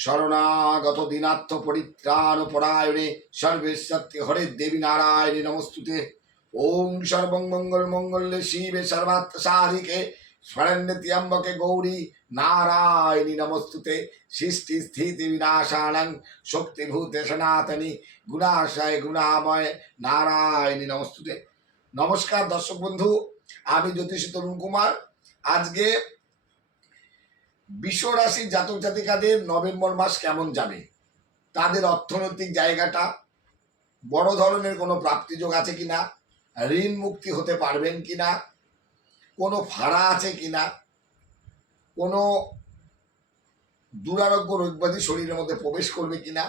শরণাগত দিনার্থ পরিত্রাণ পরায়ণে সর্বেশ্বরতে হরে দেবী নারায়ণী নমস্তুতে ওম সর্বং মঙ্গল শিবে সর্বাত্ম সাধিকে স্মরণ্য ত্র্যম্বকে গৌরী নারায়ণী নমস্তুতে সৃষ্টি স্থিতি বিনাশানং শক্তিভূতে সনাতনী গুণাশয় গুণাময় নারায়ণী নমস্তুতে নমস্কার দর্শক বন্ধু আমি জ্যোতিষী তরুণ কুমার আজকে বিশ্ব রাশির জাতক জাতিকাদের নভেম্বর মাস কেমন যাবে? তাদের অর্থনৈতিক জায়গাটা, বড় ধরনের কোনো প্রাপ্তিযোগ আছে কিনা, ঋণ মুক্তি হতে পারবেন কি না কোনো ভাড়া আছে কি না কোনো দুরারোগ্য রোগবাদী শরীরের মধ্যে প্রবেশ করবে কি না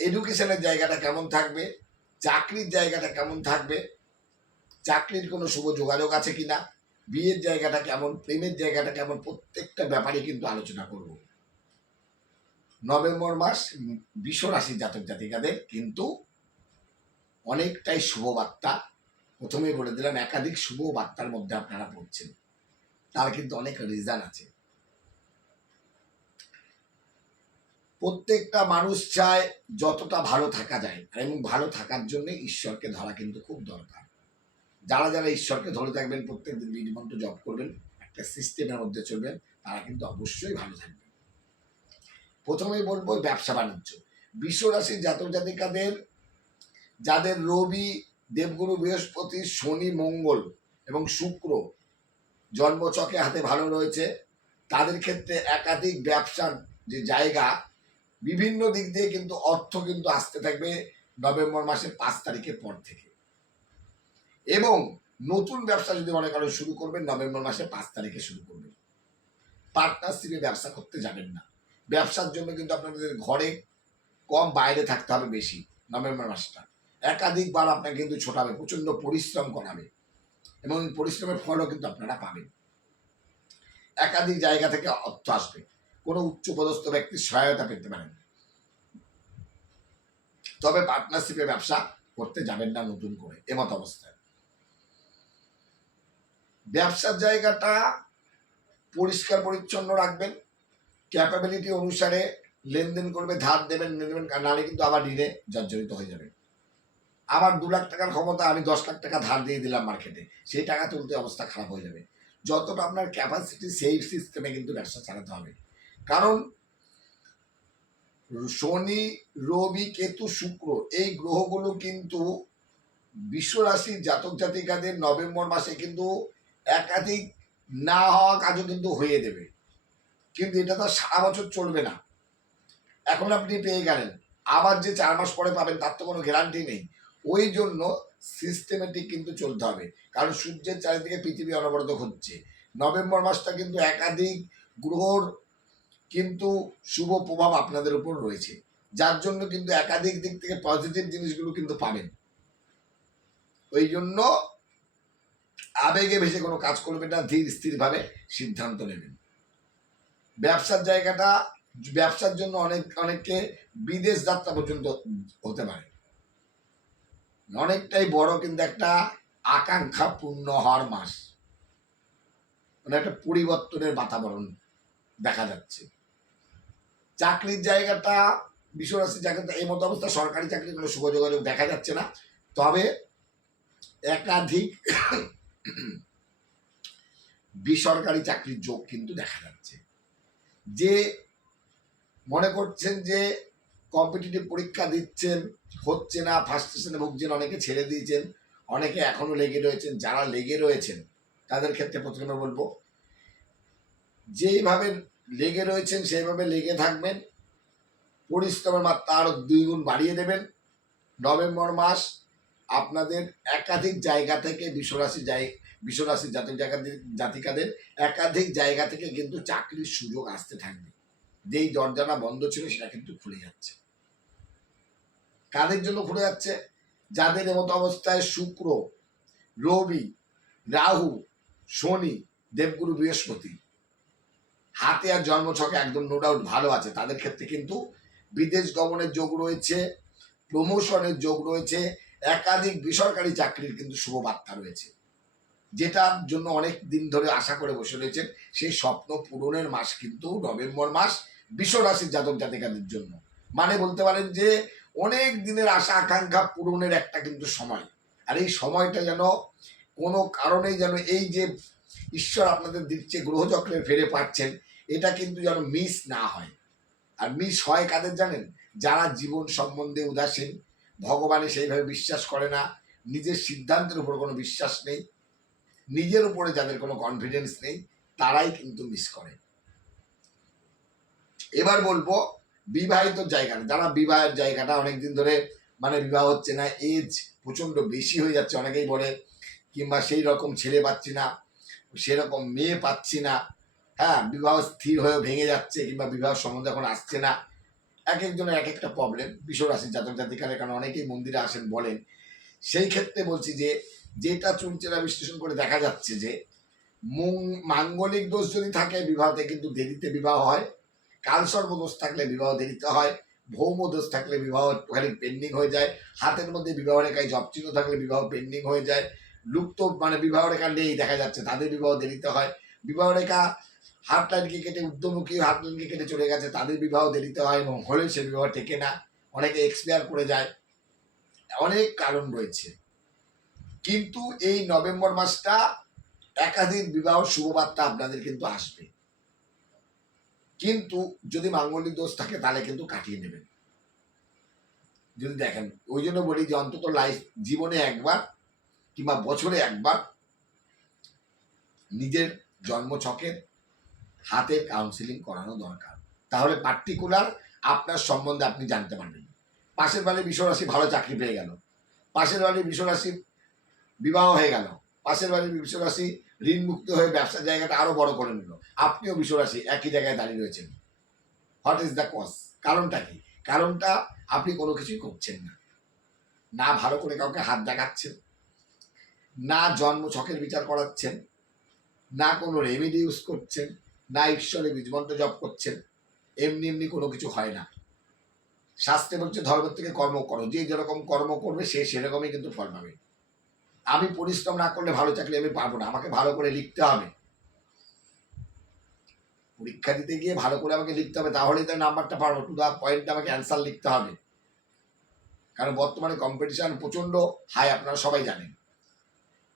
এডুকেশনের জায়গাটা কেমন থাকবে, চাকরির জায়গাটা কেমন থাকবে, চাকরির কোনো শুভ যোগাযোগ আছে কিনা বিয়ের জায়গাটা কেমন, প্রেমের জায়গাটা কেমন, প্রত্যেকটা ব্যাপারে কিন্তু আলোচনা করব। নভেম্বর মাস বিশ্ব রাশির জাতক জাতিকাদের কিন্তু অনেকটাই শুভ বার্তা। প্রথমেই বলে দিলাম, একাধিক শুভ বার্তার মধ্যে আপনারা পড়ছেন। তার কিন্তু অনেক রিজন আছে। প্রত্যেকটা মানুষ চায় যতটা ভালো থাকা যায়, এবং ভালো থাকার জন্য ঈশ্বরকে ধরা কিন্তু খুব দরকার। যারা যারা ঈশ্বরকে ধরে থাকবেন প্রত্যেক দিন নির্মন্ত্র জপ করবেন, একটা সিস্টেমের মধ্যে চলবেন, তারা কিন্তু অবশ্যই ভালো থাকবেন। প্রথমেই বলব ব্যবসা বাণিজ্য। বিশ্ব রাশির জাতক জাতিকাদের, যাদের রবি, দেবগুরু বৃহস্পতি, শনি, মঙ্গল এবং শুক্র জন্মচকে হাতে ভালো রয়েছে, তাদের ক্ষেত্রে একাধিক ব্যবসার যে জায়গা, বিভিন্ন দিক দিয়ে কিন্তু অর্থ কিন্তু আসতে থাকবে নভেম্বর মাসের পাঁচ তারিখের পর থেকে। এবং নতুন ব্যবসা যদি মনে করেন শুরু করবেন, নভেম্বর মাসে পাঁচ তারিখে শুরু করবেন। পার্টনারশিপে ব্যবসা করতে যাবেন না। ব্যবসার জন্য কিন্তু আপনাদের ঘরে কম বাইরে থাকতে হবে বেশি নভেম্বর মাসটা। একাধিকবার আপনাকে কিন্তু ছোটাবে, প্রচণ্ড পরিশ্রম করাবে। এবং পরিশ্রমের ফলও কিন্তু আপনারা পাবেন। একাধিক জায়গা থেকে অর্থ আসবে। কোনো উচ্চপদস্থ ব্যক্তির সহায়তা পেতে পারেন। তবে পার্টনারশিপে ব্যবসা করতে যাবেন না নতুন করে, এমত অবস্থায়। ব্যবসার জায়গাটা পরিষ্কার পরিচ্ছন্ন রাখবেন। ক্যাপাবিলিটি অনুসারে লেনদেন করবে, ধার দেবেন নেবেন নাহলে কিন্তু আবার ঋণে জর্জরিত হয়ে যাবে। আবার দু লাখ টাকার ক্ষমতা, আমি দশ লাখ টাকা ধার দিয়ে দিলাম মার্কেটে সেই টাকা তুলতে অবস্থা খারাপ হয়ে যাবে। যতটা আপনার ক্যাপাসিটি সেই সিস্টেমে কিন্তু ব্যবসা চালাতে হবে। কারণ শনি, রবি, কেতু, শুক্র, এই গ্রহগুলো কিন্তু বিশ্ব রাশির জাতক জাতিকাদের নভেম্বর মাসে কিন্তু একাধিক না হওয়া কাজও কিন্তু হয়ে দেবে। কিন্তু এটা তো সারা বছর চলবে না। এখন আপনি পেয়ে গেলেন। আবার যে চার মাস পরে পাবেন, তার তো কোনো গ্যারান্টি নেই। ওই জন্য সিস্টেমেটিক কিন্তু চলতে হবে। কারণ সূর্যের চারিদিকে পৃথিবী অনবরত ঘুরছে। নভেম্বর মাসটা কিন্তু একাধিক গ্রহর কিন্তু শুভ প্রভাব আপনাদের উপর রয়েছে। যার জন্য কিন্তু একাধিক দিক থেকে পজিটিভ জিনিসগুলো কিন্তু পাবেন। ওই জন্য আবেগে ভেসে কোনো কাজ করবেন না, ধীর স্থিরভাবে সিদ্ধান্ত নেবেন। ব্যবসার জায়গাটা, ব্যবসার জন্য অনেক, অনেককে বিদেশ যাত্রা পর্যন্ত হতে পারে। অনেকটাই বড় কিন্তু একটা আকাঙ্ক্ষা পূর্ণ হওয়ার মাস। মানে একটা পরিবর্তনের বাতাবরণ দেখা যাচ্ছে। চাকরির জায়গাটা বিশ্বরাশির জায়গাটা এই মতো অবস্থা, সরকারি চাকরির কোনো শুভ যোগাযোগ দেখা যাচ্ছে না। তবে একাধিক বেসরকারি চাকরির যোগ কিন্তু দেখা যাচ্ছে। যে মনে করছেন যে কম্পিটিটিভ পরীক্ষা দিচ্ছেন, হচ্ছে না ফার্স্ট স্টেশনে ভুগছেন, অনেকে ছেড়ে দিয়েছেন, অনেকে এখনও লেগে রয়েছেন, যারা লেগে রয়েছেন, তাদের ক্ষেত্রে প্রথমে বলব, যেইভাবে লেগে রয়েছেন, সেইভাবে লেগে থাকবেন, পরিশ্রমের মাত্রা আরও দুই গুণ বাড়িয়ে দেবেন। নভেম্বর মাস আপনাদের একাধিক জায়গা থেকে বিশ্বরাশি জায়, বিশ্বরাশি জাতক জায়গাদের জাতিকাদের একাধিক জায়গা থেকে কিন্তু চাকরির সুযোগ আসতে থাকবে। যেই দরজাটা বন্ধ ছিল সেটা কিন্তু খুলে যাচ্ছে। কাদের জন্য খুলে যাচ্ছে? যাদের মতো অবস্থায় শুক্র, রবি, রাহু, শনি, দেবগুরু, বৃহস্পতি, হাতে আর জন্মছকে একদম নো ডাউট ভালো আছে। তাদের ক্ষেত্রে কিন্তু বিদেশ গমনের যোগ রয়েছে প্রমোশনের যোগ রয়েছে একাধিক বেসরকারি চাকরির কিন্তু শুভ বার্তা রয়েছে। যেটার জন্য অনেক দিন ধরে আশা করে বসে রয়েছেন, সেই স্বপ্ন পূরণের মাস কিন্তু নভেম্বর মাস বিশ্ব রাশির জাতক জাতিকাদের জন্য। মানে বলতে পারেন যে, অনেক দিনের আশা, আকাঙ্ক্ষা পূরণের একটা কিন্তু সময়। আর এই সময়টা যেন কোনো কারণেই যেন এই যে ঈশ্বর আপনাদের দিচ্ছে, গ্রহচক্রে ফেরে পাচ্ছেন, এটা কিন্তু যেন মিস না হয়। আর মিস হয় কাদের জানেন? যারা জীবন সম্বন্ধে উদাসীন ভগবানে সেইভাবে বিশ্বাস করে না। নিজের সিদ্ধান্তের উপর কোনো বিশ্বাস নেই। নিজের উপরে যাদের কোনো কনফিডেন্স নেই, তারাই কিন্তু মিস করে। এবার বলব, বিবাহিত জায়গাটা যারা বিবাহের জায়গাটা অনেকদিন ধরে মানে বিবাহ হচ্ছে না এজ প্রচণ্ড বেশি হয়ে যাচ্ছে, অনেকেই বলে, কিংবা সেই রকম ছেলে পাচ্ছি না, সেরকম মেয়ে পাচ্ছি না। হ্যাঁ বিবাহ স্থির হয়ে ভেঙে যাচ্ছে, কিংবা বিবাহ সম্বন্ধে এখন আসছে না। এক একজনের এক একটা প্রবলেম বিশ্ব রাশির জাতক জাতিকারে, কারণ অনেকেই মন্দিরে আসেন বলেন। সেই ক্ষেত্রে বলছি যে, যেটা চুলচেরা বিশ্লেষণ করে দেখা যাচ্ছে যে মাঙ্গলিক দোষ যদি থাকে, বিবাহতে কিন্তু দেরিতে বিবাহ হয়। কালসর্প দোষ থাকলে বিবাহ দেরিতে হয়। ভৌম দোষ থাকলে বিবাহ খালি পেন্ডিং হয়ে যায়। হাতের মধ্যে বিবাহ রেখায় জবচিহ্ন থাকলে বিবাহ পেন্ডিং হয়ে যায়। লুপ্ত মানে বিবাহ রেখা নেই, দেখা যাচ্ছে, তাদের বিবাহ দেরিতে হয়। বিবাহ রেখা হাত লাইনকে কেটে উদ্যমুখী হাত লাইনকে কেটে চলে গেছে, তাদের বিবাহ দেরিতে হয় এবং হলে সে বিবাহ টেকে না। অনেকে এক্সপায়ার করে যায়। অনেক কারণ রয়েছে। কিন্তু এই নভেম্বর মাসটা একাধিক বিবাহ শুভবার্তা আপনাদের কিন্তু আসবে। কিন্তু যদি মাঙ্গলিক দোষ থাকে, তাহলে কিন্তু কাটিয়ে নেবেন। যদি দেখেন, ওই জন্য বলি যে অন্তত লাইফ জীবনে একবার কিংবা বছরে একবার নিজের জন্মছকের হাতে কাউন্সিলিং করানো দরকার। তাহলে পার্টিকুলার আপনার সম্বন্ধে আপনি জানতে পারবেন। পাশের বাড়ির বিশ্বরাশি ভালো চাকরি পেয়ে গেল। পাশের বাড়ির বিশ্বরাশি বিবাহ হয়ে গেল। পাশের বাড়ির বিশ্বরাশি ঋণ মুক্ত হয়ে ব্যবসার জায়গাটা আরও বড় করে নিল। আপনিও বিশ্বরাশি একই জায়গায় দাঁড়িয়ে রয়েছেন। হোয়াট ইজ দ্য কজ কারণটা কি? কারণটা আপনি কোনো কিছুই করছেন না। না ভালো করে কাউকে হাত দেখাচ্ছেন। না জন্ম ছকের বিচার করাচ্ছেন। না কোনো রেমেডি ইউজ করছেন। না ঈশ্বরে বীজমন্ত্র জপ করছেন, এমনি এমনি কোনো কিছু হয় না। শাস্ত্রে বলছে ধর্মের থেকে কর্ম করো, যে যেরকম কর্ম করবে সে সেরকমই কিন্তু ফল পাবে। আমি পরিশ্রম না করলে ভালো চাকরি আমি পারব না, আমাকে ভালো করে লিখতে হবে। পরীক্ষা দিতে গিয়ে ভালো করে আমাকে লিখতে হবে, তাহলেই তো নাম্বারটা পারব টু দা পয়েন্ট আমাকে অ্যান্সার লিখতে হবে। কারণ বর্তমানে কম্পিটিশন প্রচণ্ড হাই আপনারা সবাই জানেন।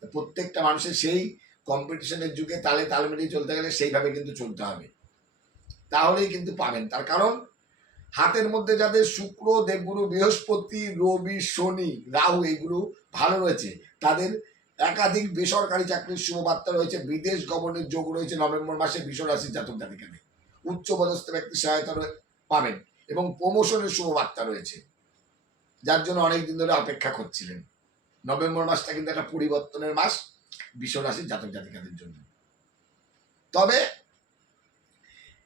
প্রত্যেকটা মানুষের সেই কম্পিটিশনের যুগে তালে তাল মিলিয়ে চলতে গেলে সেইভাবে কিন্তু চলতে হবে। তাহলেই কিন্তু পাবেন। তার কারণ, হাতের মধ্যে যাদের শুক্র, দেবগুরু, বৃহস্পতি, রবি, শনি, রাহু এগুলো ভালো রয়েছে, তাদের একাধিক বেসরকারি চাকরির শুভবার্তা রয়েছে। বিদেশ গমনের যোগ রয়েছে নভেম্বর মাসে বিশ্বরাশির জাতক জাতিকাদের। উচ্চপদস্থ ব্যক্তির সহায়তা পাবেন এবং প্রমোশনের শুভবার্তা রয়েছে। যার জন্য অনেক দিন ধরে অপেক্ষা করছিলেন। নভেম্বর মাসটা কিন্তু একটা পরিবর্তনের মাস। বিশ্বরাশির জাতক জাতিকাদের জন্য। তবে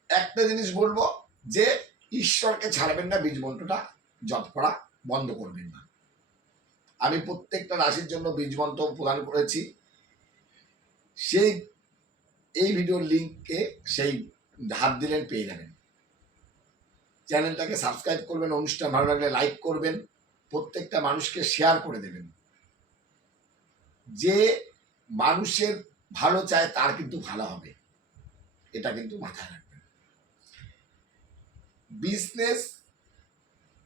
একটা জিনিস বলব যে, ঈশ্বরকে ছাড়বেন না বীজ মন্ত্রটা জপ করা বন্ধ করবেন না। আমি প্রত্যেকটা রাশির জন্য বীজ মন্ত্র প্রদান করেছি। সেই, এই ভিডিওর লিঙ্কে সেই হাত দিলেন, পেয়ে যাবেন। চ্যানেলটাকে সাবস্ক্রাইব করবেন, অনুষ্ঠান ভালো লাগলে লাইক করবেন, প্রত্যেকটা মানুষকে শেয়ার করে দেবেন। যে মানুষের ভালো চায় তার কিন্তু ভালো হবে। এটা কিন্তু মাথায় রাখবেন। বিজনেস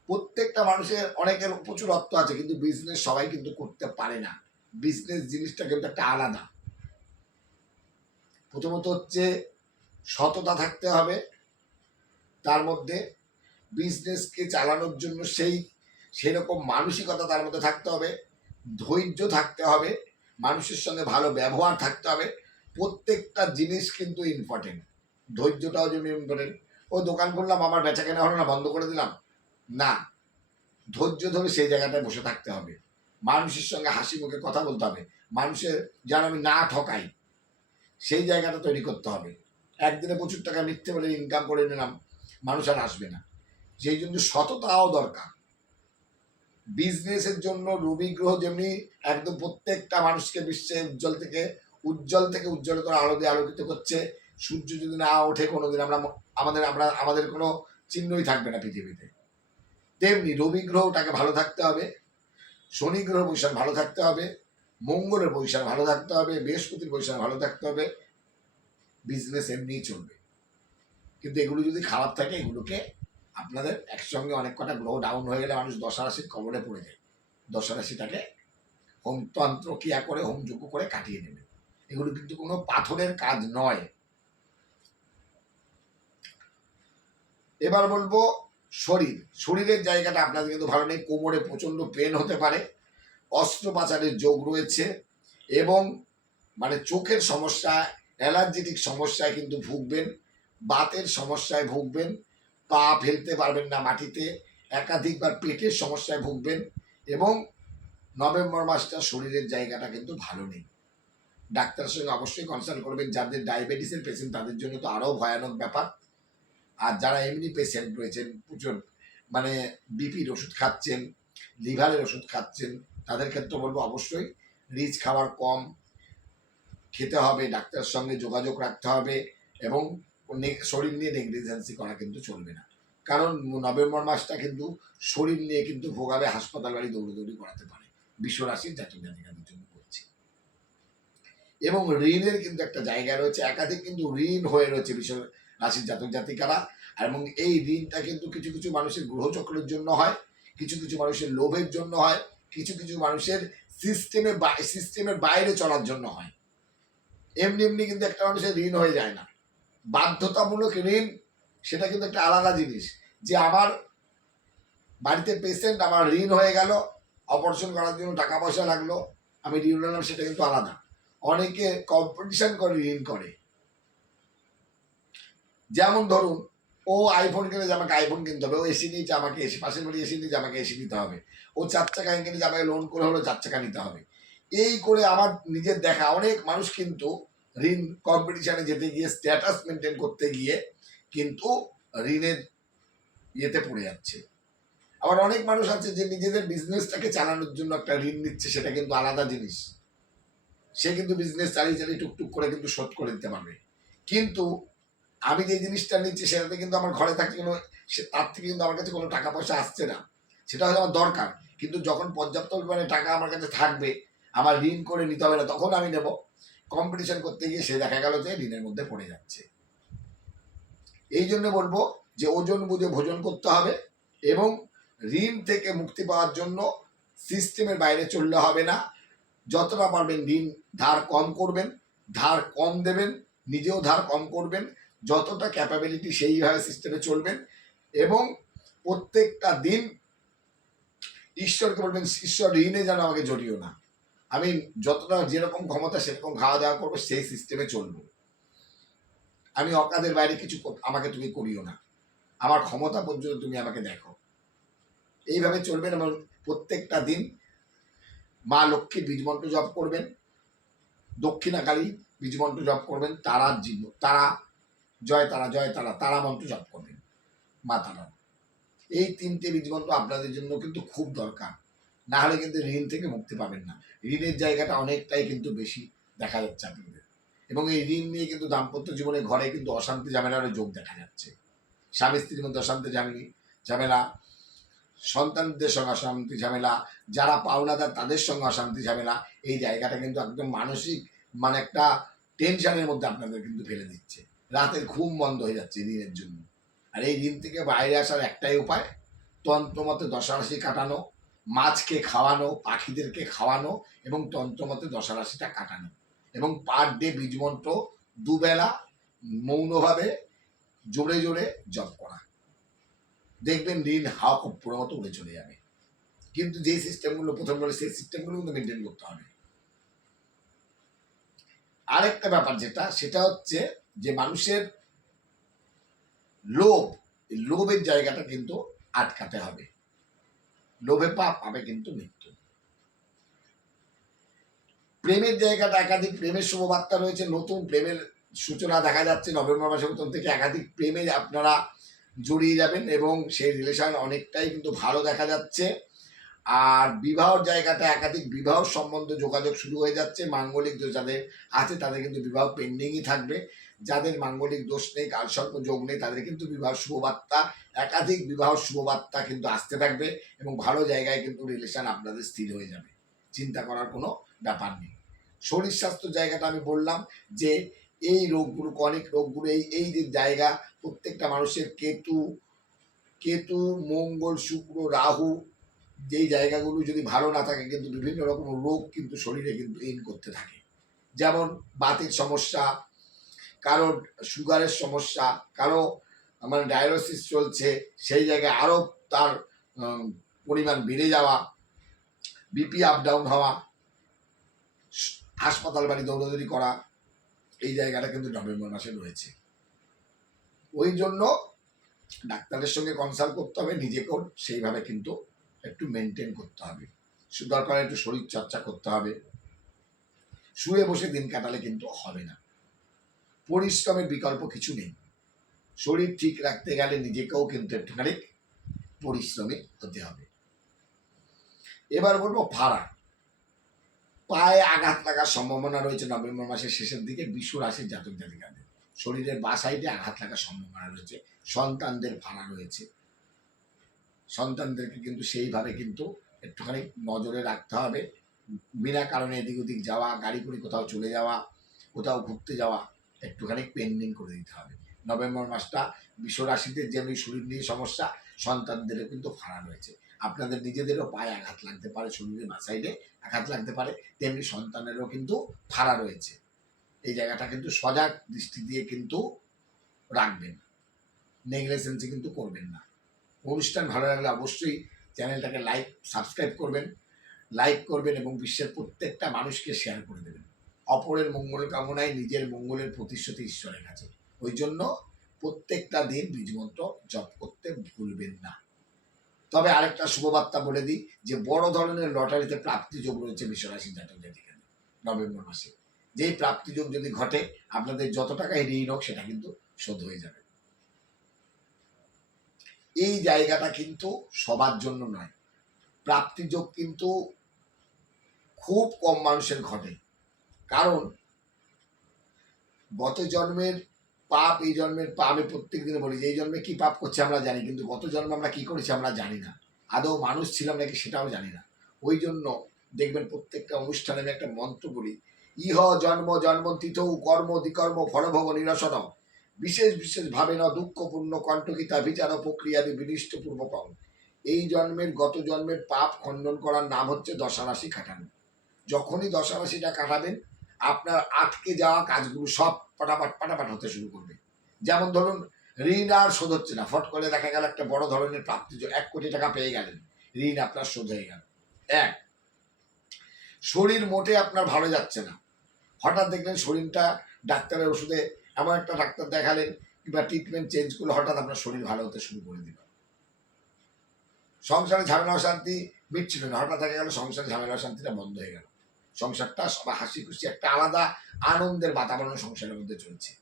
প্রত্যেকটা মানুষের অনেকের প্রচুর অর্থ আছে, কিন্তু বিজনেস সবাই কিন্তু করতে পারে না। বিজনেস জিনিসটা কিন্তু একটা আলাদা। প্রথমত হচ্ছে সততা থাকতে হবে। তার মধ্যে বিজনেসকে চালানোর জন্য সেই, সেরকম মানসিকতা তার মধ্যে থাকতে হবে। ধৈর্য থাকতে হবে। মানুষের সঙ্গে ভালো ব্যবহার থাকতে হবে। প্রত্যেকটা জিনিস কিন্তু ইম্পর্টেন্ট ধৈর্যটাও যেমন ইম্পর্টেন্ট ও দোকান করলাম আমার বেচা কেনা হলো না, বন্ধ করে দিলাম। না, ধৈর্য ধরে সেই জায়গাটায় বসে থাকতে হবে। মানুষের সঙ্গে হাসি মুখে কথা বলতে হবে। মানুষের যেন আমি না ঠকাই, সেই জায়গাটা তৈরি করতে হবে। একদিনে প্রচুর টাকা মিথ্যে বলে ইনকাম করে নিলাম, মানুষ আর আসবে না। সেই জন্য সততাও দরকার। বিজনেসের জন্য রবি গ্রহ যেমনি একদম প্রত্যেকটা মানুষকে বিশ্বে উজ্জ্বল থেকে উজ্জ্বল থেকে উজ্জ্বলতর আলো দিয়ে আলোকিত করছে। সূর্য যদি না ওঠে, কোনোদিন আমরা আমাদের আমরা, আমাদের কোনো চিহ্নই থাকবে না পৃথিবীতে। তেমনি রবি গ্রহটাকে ভালো থাকতে হবে, শনি গ্রহ বৈশাখ ভালো থাকতে হবে, মঙ্গলের পজিশন ভালো থাকতে হবে, বৃহস্পতির পজিশন ভালো থাকতে হবে বিজনেস এমনিই চলবে। কিন্তু এগুলো যদি খারাপ থাকে, এগুলোকে আপনাদের একসঙ্গে অনেক কটা গ্রহ ডাউন হয়ে গেলে মানুষ দশা রাশির কবরে পড়ে যায়। দশা রাশিটাকে হোম তন্ত্র ক্রিয়া করে, হোম যোগ্য করে কাটিয়ে নেবে। এগুলো কিন্তু কোনো পাথরের কাজ নয়। এবার বলব শরীর। শরীরের জায়গাটা আপনাদের কিন্তু ভালো নেই। কোমরে প্রচণ্ড পেন হতে পারে। অস্ত্রোপচারের যোগ রয়েছে এবং মানে চোখের সমস্যা অ্যালার্জেটিক সমস্যায় কিন্তু ভুগবেন, বাতের সমস্যায় ভুগবেন পা ফেলতে পারবেন না মাটিতে, একাধিকবার পেটের সমস্যায় ভুগবেন এবং নভেম্বর মাসটা শরীরের জায়গাটা কিন্তু ভালো নেই। ডাক্তারের সঙ্গে অবশ্যই কনসাল্ট করবেন, যাদের ডায়াবেটিসের পেশেন্ট তাদের জন্য তো আরও ভয়ানক ব্যাপার। আর যারা এমনি পেশেন্ট রয়েছেন, প্রচুর মানে বিপির ওষুধ খাচ্ছেন লিভারের ওষুধ খাচ্ছেন, তাদের ক্ষেত্রে বলব অবশ্যই রিচ খাবার কম। খেতে হবে, ডাক্তারের সঙ্গে যোগাযোগ রাখতে হবে এবং শরীর নিয়ে নেগলিজেন্সি করা কিন্তু চলবে না। কারণ নভেম্বর মাসটা কিন্তু শরীর নিয়ে কিন্তু ভোগাবে হাসপাতাল বাড়ি দৌড়দৌড়ি করাতে পারে। বিশ্বরাশির জাতক জাতিকাদের জন্য করছি এবং ঋণের কিন্তু একটা জায়গা রয়েছে, একাধিক কিন্তু ঋণ হয়ে রয়েছে বিশ্ব রাশির জাতক জাতিকারা। এবং এই ঋণটা কিন্তু কিছু কিছু মানুষের গ্রহচক্রের জন্য হয়, কিছু কিছু মানুষের লোভের জন্য হয়, কিছু কিছু মানুষের সিস্টেমে সিস্টেমের বাইরে চলার জন্য হয়। এমনি এমনি কিন্তু একটা মানুষের ঋণ হয়ে যায় না। বাধ্যতামূলক ঋণ, সেটা কিন্তু একটা আলাদা জিনিস। যে আমার বাড়িতে পেশেন্ট আমার ঋণ হয়ে গেল অপারেশন করার জন্য টাকা পয়সা লাগল, আমি ঋণ নিলাম, সেটা কিন্তু আলাদা। অনেকে কম্পিটিশন করে ঋণ করে। যেমন ধরুন, ও আইফোন কিনে যে আমাকে আইফোন কিনতে হবে, ও এসি নিয়েছে আমাকে এসি পাশের বাড়ি এসি নিয়েছে আমাকে এসি নিতে হবে, ও চার চাকা কিনে যে আমাকে লোন করে হলো, চার চাকা নিতে হবে। এই করে আমার নিজের দেখা, অনেক মানুষ কিন্তু ঋণ কম্পিটিশনে যেতে গিয়ে স্ট্যাটাস মেনটেন করতে গিয়ে কিন্তু ঋণের ইয়েতে পড়ে যাচ্ছে। আবার অনেক মানুষ আছে যে নিজেদের বিজনেসটাকে চালানোর জন্য একটা ঋণ নিচ্ছে, সেটা কিন্তু আলাদা জিনিস। সে কিন্তু বিজনেস চালিয়ে চালিয়ে টুকটুক করে কিন্তু শোধ করে দিতে পারবে। কিন্তু আমি যে জিনিসটা নিচ্ছি, সেটাতে কিন্তু আমার ঘরে থাকতে কোনো, সে- তার থেকে কিন্তু আমার কাছে কোনো টাকা পয়সা আসছে না। সেটা হয়তো আমার দরকার। কিন্তু যখন পর্যাপ্ত পরিমাণে টাকা আমার কাছে থাকবে, আমার ঋণ করে নিতে হবে না, তখন আমি নেব। কম্পিটিশন করতে গিয়ে সে দেখা গেল যে ঋণের মধ্যে পড়ে যাচ্ছে। এই জন্য বলব যে ওজন বুঝে ভোজন করতে হবে এবং ঋণ থেকে মুক্তি পাওয়ার জন্য সিস্টেমের বাইরে চললে হবে না। যতটা পারবেন ঋণ ধার কম করবেন, ধার কম দেবেন, নিজেও ধার কম করবেন, যতটা ক্যাপাবিলিটি সেইভাবে সিস্টেমে চলবেন এবং প্রত্যেকটা দিন ঈশ্বরকে বলবেন, ঈশ্বর, ঋণে যেন আমাকে জড়িও না। আমি যতটা যেরকম ক্ষমতা সেরকম খাওয়া দাওয়া করব, সেই সিস্টেমে চলবো। আমি অকাদের বাইরে কিছু আমাকে তুমি করিও না। আমার ক্ষমতা পর্যন্ত তুমি আমাকে দেখো। এইভাবে চলবেন এবং প্রত্যেকটা দিন মা লক্ষ্মীর বীজমন্ত্র জপ করবেন। দক্ষিণাকালী বীজমন্ত্র জপ করবেন। তারা জীব, তারা জয় তারা জয়, তারা তারা মন্ত্র জপ করবেন। মা তারা। এই তিনটে বীজমন্ত্র আপনাদের জন্য কিন্তু খুব দরকার। না হলে কিন্তু ঋণ থেকে মুক্তি পাবেন না। ঋণের জায়গাটা অনেকটাই কিন্তু বেশি দেখা যাচ্ছে আপনাদের। এবং এই ঋণ নিয়ে কিন্তু দাম্পত্য জীবনে ঘরে কিন্তু অশান্তি ঝামেলার যোগ দেখা যাচ্ছে। স্বামী স্ত্রীর মধ্যে অশান্তি, ঝামেলি, ঝামেলা, সন্তানদের সঙ্গে অশান্তি, ঝামেলা, যারা পাওনাদার তাদের সঙ্গে অশান্তি, ঝামেলা, এই জায়গাটা কিন্তু একদম মানসিক মানে একটা টেনশনের মধ্যে আপনাদের কিন্তু ফেলে দিচ্ছে। রাতের ঘুম বন্ধ হয়ে যাচ্ছে ঋণের জন্য। আর এই ঋণ থেকে বাইরে আসার একটাই উপায়, তন্ত্রমতে দশারাশি কাটানো মাছকে খাওয়ানো, পাখিদেরকে খাওয়ানো এবং তন্ত্রমতে দশারাশিটা কাটানো। এবং পার ডে বীজমন্ত্র দুবেলা মৌনভাবে জোরে জোরে জপ করা। দেখবেন ঋণ হাওয়া খুব পুরো মতো উড়ে চলে যাবে। কিন্তু যে সিস্টেমগুলো প্রথম বলে সেই সিস্টেমগুলো কিন্তু মেনটেন করতে হবে। আরেকটা ব্যাপার যেটা, সেটা হচ্ছে যে মানুষের লোভ লোভের জায়গাটা কিন্তু আটকাতে হবে। লোভে পাপ পাবে কিন্তু মৃত্যু। প্রেমের জায়গাটা একাধিক প্রেমের শুভবার্তা রয়েছে, নতুন প্রেমের সূচনা দেখা যাচ্ছে নভেম্বর মাসের প্রথম থেকে। একাধিক প্রেমে আপনারা জড়িয়ে যাবেন এবং সেই রিলেশন অনেকটাই কিন্তু ভালো দেখা যাচ্ছে। আর বিবাহর জায়গাটা একাধিক বিবাহ সম্বন্ধ যোগাযোগ শুরু হয়ে যাচ্ছে। মাঙ্গলিক দোষ যাদের আছে, তাদের কিন্তু বিবাহ পেন্ডিংই থাকবে। যাদের মাঙ্গলিক দোষ নেই, কালসর্প যোগ নেই, তাদের কিন্তু বিবাহ শুভবার্তা, একাধিক বিবাহ শুভবার্তা কিন্তু আসতে থাকবে এবং ভালো জায়গায় কিন্তু রিলেশন আপনাদের স্থির হয়ে যাবে। চিন্তা করার কোনো ব্যাপার নেই। শরীর স্বাস্থ্য জায়গাটা আমি বললাম যে, এই রোগগুলো অনেক রোগগুলো, এই এই যে জায়গা, প্রত্যেকটা মানুষের কেতু কেতু, মঙ্গল, শুক্র, রাহু যেই জায়গাগুলো যদি ভালো না থাকে, কিন্তু বিভিন্ন রকম রোগ কিন্তু শরীরে কিন্তু ইন করতে থাকে। যেমন বাতের সমস্যা, কারও সুগারের সমস্যা, কারও মানে ডায়ালিসিস চলছে, সেই জায়গায় আরও তার পরিমাণ বেড়ে যাওয়া বিপি আপ ডাউন হওয়া, হাসপাতাল বাড়ি দৌড়দৌড়ি করা, এই জায়গাটা কিন্তু নভেম্বর মাসে রয়েছে। ওই জন্য ডাক্তারের সঙ্গে কনসাল্ট করতে হবে, নিজেকেও সেইভাবে কিন্তু একটু মেনটেন করতে হবে। দরকার একটু শরীর চর্চা করতে হবে। শুয়ে বসে দিন কাটালে কিন্তু হবে না। পরিশ্রমের বিকল্প কিছু নেই। শরীর ঠিক রাখতে গেলে নিজেকেও কিন্তু একটুখানি পরিশ্রমী হতে হবে। এবার বলব ভাড়া। পায়ে আঘাত লাগার সম্ভাবনা রয়েছে নভেম্বর মাসের শেষের দিকে বিশ্ব রাশির জাতক জাতিকাদের। শরীরের বা সাইডে আঘাত লাগার সম্ভাবনা রয়েছে। সন্তানদের ভাড়া রয়েছে। সন্তানদেরকে কিন্তু সেইভাবে কিন্তু একটুখানি নজরে রাখতে হবে। বিনা কারণে এদিক ওদিক যাওয়া, গাড়ি করে কোথাও চলে যাওয়া, কোথাও ঘুরতে যাওয়া একটুখানি পেন্ডিং করে দিতে হবে। নভেম্বর মাসটা বিশ্ব রাশিতে যেমনি শরীর নিয়ে সমস্যা, সন্তানদেরও কিন্তু ভাড়া রয়েছে। আপনাদের নিজেদেরও পায়ে আঘাত লাগতে পারে, শরীরের বা সাইডে আঘাত লাগতে পারে, তেমনি সন্তানেরও কিন্তু ভাড়া রয়েছে। এই জায়গাটা কিন্তু সজাগ দৃষ্টি দিয়ে কিন্তু রাখবেন। নেগলেসেন্সি কিন্তু করবেন না। অনুষ্ঠান ভালো লাগলে অবশ্যই চ্যানেলটাকে লাইক, সাবস্ক্রাইব করবেন, লাইক করবেন এবং বিশ্বের প্রত্যেকটা মানুষকে শেয়ার করে দেবেন। অপরের মঙ্গল কামনায় নিজের মঙ্গলের প্রতিশ্রুতি ঈশ্বরের কাছে। ওই জন্য প্রত্যেকটা দিন বীজমন্ত্র জপ করতে ভুলবেন না। তবে আরেকটা শুভবার্তা বলে দিই যে, বড় ধরনের লটারিতে প্রাপ্তি যোগ রয়েছে বিশ্বরাশি জাতক নভেম্বর মাসে। যেই প্রাপ্তি যোগ যদি ঘটে, আপনাদের যত টাকায় ঋণ হোক, সেটা কিন্তু শোধ হয়ে যাবে। এই জায়গাটা কিন্তু সবার জন্য নয়। প্রাপ্তিযোগ কিন্তু খুব কম মানুষের ঘটে। কারণ গত জন্মের পাপ, এই জন্মের পাপ আমি প্রত্যেক দিনে বলি, যে এই জন্মে কি পাপ করছে আমরা জানি, কিন্তু গত জন্মে আমরা কি করেছি আমরা জানি না। আদৌ মানুষ ছিলাম নাকি সেটাও জানি না। ওই জন্য দেখবেন প্রত্যেকটা অনুষ্ঠানে আমি একটা মন্ত্র বলি, ইহ জন্ম জন্ম তিথৌ কর্ম দিকর্ম ফলভোগ নিরসন বিশেষ বিশেষ ভাবে না দুঃখপূর্ণ কণ্ঠকিতা বিচার প্রক্রিয়াদি বিনিষ্ট পূর্বকম। এই জন্মের গত জন্মের পাপ খণ্ডন করার নাম হচ্ছে দশারাশি কাটানো যখনই দশারাশিটা কাটাবেন, আপনার আটকে যাওয়া কাজগুলো সব পাটাপাট পাটাপাট হতে শুরু করবে। যেমন ধরুন, ঋণ আর শোধ হচ্ছে না। ফট করে দেখা গেল একটা বড় ধরনের প্রাপ্তি এক কোটি টাকা পেয়ে গেলেন, ঋণ আপনার শোধ হয়ে গেল। এক, শরীর মোটে আপনার ভালো যাচ্ছে না। হঠাৎ দেখলেন শরীরটা ডাক্তারের ওষুধে এমন একটা ডাক্তার দেখালেন, কিংবা ট্রিটমেন্ট চেঞ্জ করলে হঠাৎ আপনার শরীর ভালো হতে শুরু করে দিল। সংসারে ঝামেলা, অশান্তি মিটছিল না। হঠাৎ দেখা গেল সংসারে ঝামেলা, অশান্তিটা বন্ধ হয়ে গেল। সংসারটা সবাই হাসি খুশি একটা আলাদা আনন্দের বাতাবরণ সংসারের মধ্যে চলছে।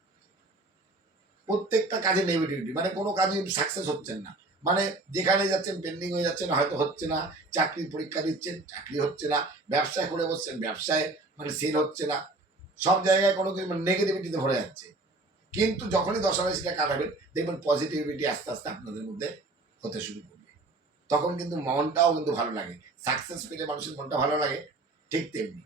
প্রত্যেকটা কাজে নেগেটিভিটি মানে কোনো কাজে সাকসেস হচ্ছেন না। মানে যেখানে যাচ্ছেন পেন্ডিং হয়ে যাচ্ছেন, হয়তো হচ্ছে না। চাকরির পরীক্ষা দিচ্ছেন, চাকরি হচ্ছে না। ব্যবসায় করে বসছেন, ব্যবসায় মানে সেল হচ্ছে না। সব জায়গায় কোনো কিছু মানে নেগেটিভিটিতে ভরে যাচ্ছে। কিন্তু যখনই দশরাশিটা কাটাবেন, দেখবেন পজিটিভিটি আস্তে আস্তে আপনাদের মধ্যে হতে শুরু করবে। তখন কিন্তু মনটাও কিন্তু ভালো লাগে। সাকসেস পেলে মানুষের মনটা ভালো লাগে, ঠিক তেমনি।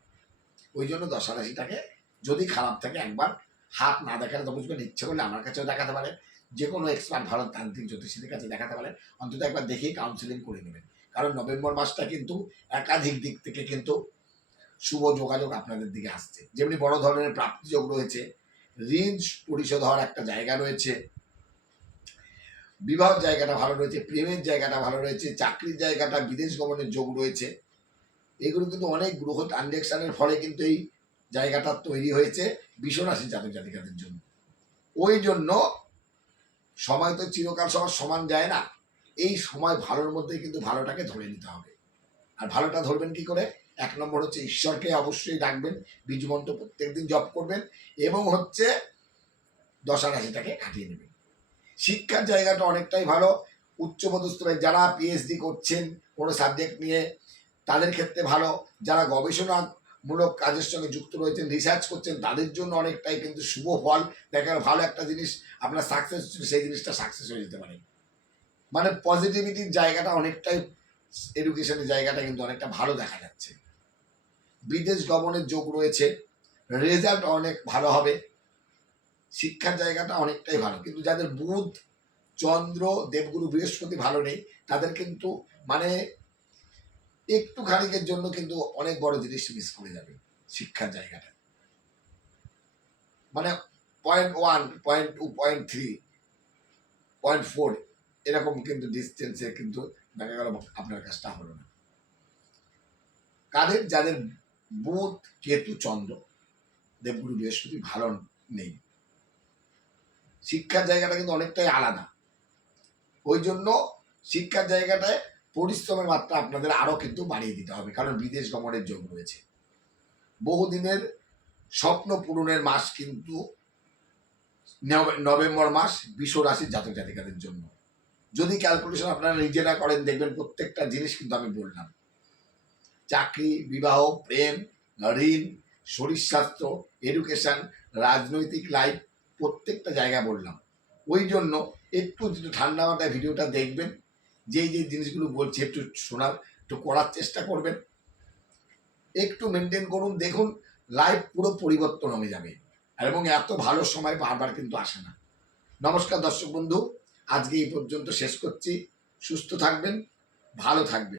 ওই জন্য দশারাশিটাকে যদি খারাপ থাকে একবার, হাত না দেখালে তো বুঝবেন, ইচ্ছে করলে আমার কাছেও দেখাতে পারেন। যে কোনো এক্সপার্ট ভারত তান্ত্রিক জ্যোতিষীদের কাছে দেখাতে পারেন। অন্তত একবার দেখেই কাউন্সিলিং করে নেবেন। কারণ নভেম্বর মাসটা কিন্তু একাধিক দিক থেকে কিন্তু শুভ যোগাযোগ আপনাদের দিকে আসছে। যেমনি বড় ধরনের প্রাপ্তিযোগ রয়েছে ঋণ পরিশোধ হওয়ার একটা জায়গা রয়েছে। বিবাহ জায়গাটা ভালো রয়েছে, প্রেমের জায়গাটা ভালো রয়েছে, চাকরির জায়গাটা, বিদেশ গমনের যোগ রয়েছে। এগুলো কিন্তু অনেক গ্রহ ট্রানজেকশনের ফলে কিন্তু এই জায়গাটা তৈরি হয়েছে বিশ্বরাশি জাতক জাতিকাদের জন্য। ওই জন্য সময় তো চিরকাল সবার সমান যায় না। এই সময় ভালোর মধ্যে কিন্তু ভালোটাকে ধরে নিতে হবে। আর ভালোটা ধরবেন কি করে? এক নম্বর হচ্ছে ঈশ্বরকে অবশ্যই ডাকবেন, বীজ বীজমন্ত্র প্রত্যেকদিন জপ করবেন এবং হচ্ছে দশা রাশিটাকে কাটিয়ে নেবেন। শিক্ষার জায়গাটা অনেকটাই ভালো, উচ্চপদস্থ যারা পিএইচডি করছেন কোনো সাবজেক্ট নিয়ে, তাদের ক্ষেত্রে ভালো। যারা গবেষণামূলক কাজের সঙ্গে যুক্ত রয়েছেন রিসার্চ করছেন, তাদের জন্য অনেকটাই কিন্তু শুভ ফল। দেখার ভালো একটা জিনিস, আপনার সাকসেস সেই জিনিসটা সাকসেস হয়ে যেতে পারে। মানে পজিটিভিটির জায়গাটা অনেকটাই এডুকেশনের জায়গাটা কিন্তু অনেকটা ভালো দেখা যাচ্ছে। বিদেশ গমনের যোগ রয়েছে। রেজাল্ট অনেক ভালো হবে। শিক্ষার জায়গাটা অনেকটাই ভালো। কিন্তু যাদের বুধ, চন্দ্র, দেবগুরু, বৃহস্পতি ভালো নেই, তাদের কিন্তু মানে একটু খানিকের জন্য কিন্তু অনেক বড় জিনিস মিস করে যাবে শিক্ষার জায়গাটা। মানে point one point two point three point four এরকম কিন্তু ডিস্টেন্সে কিন্তু দেখা গেল আপনার কাজটা হলো না। কাদের? যাদের বুধ, কেতু, চন্দ্র। দেবগুরু বৃহস্পতি ভালো নেই। শিক্ষার জায়গাটা কিন্তু অনেকটাই আলাদা। ওই জন্য শিক্ষার জায়গাটায় পরিশ্রমের মাত্রা আপনাদের আরও কিন্তু বাড়িয়ে দিতে হবে, কারণ বিদেশ গমনের যোগ রয়েছে। বহুদিনের স্বপ্ন পূরণের মাস কিন্তু নভে- নভেম্বর মাস বিশ্ব রাশির জাতক জাতিকাদের জন্য। যদি ক্যালকুলেশন আপনারা নিজেরা করেন, দেখবেন প্রত্যেকটা জিনিস কিন্তু আমি বললাম। চাকরি, বিবাহ, প্রেম ঋণ, শরীর স্বাস্থ্য এডুকেশন রাজনৈতিক লাইফ প্রত্যেকটা জায়গা বললাম। ওই জন্য একটু ঠান্ডা মাথায় ভিডিওটা দেখবেন, যেই যে জিনিসগুলো বলছি, একটু শোনার, একটু করার চেষ্টা করবেন। একটু মেনটেন করুন, দেখুন লাইফ পুরো পরিবর্তন হয়ে যাবে। এবং এত ভালো সময় বারবার কিন্তু আসে না। নমস্কার দর্শক বন্ধু, আজকে এই পর্যন্ত শেষ করছি। সুস্থ থাকবেন, ভালো থাকবেন।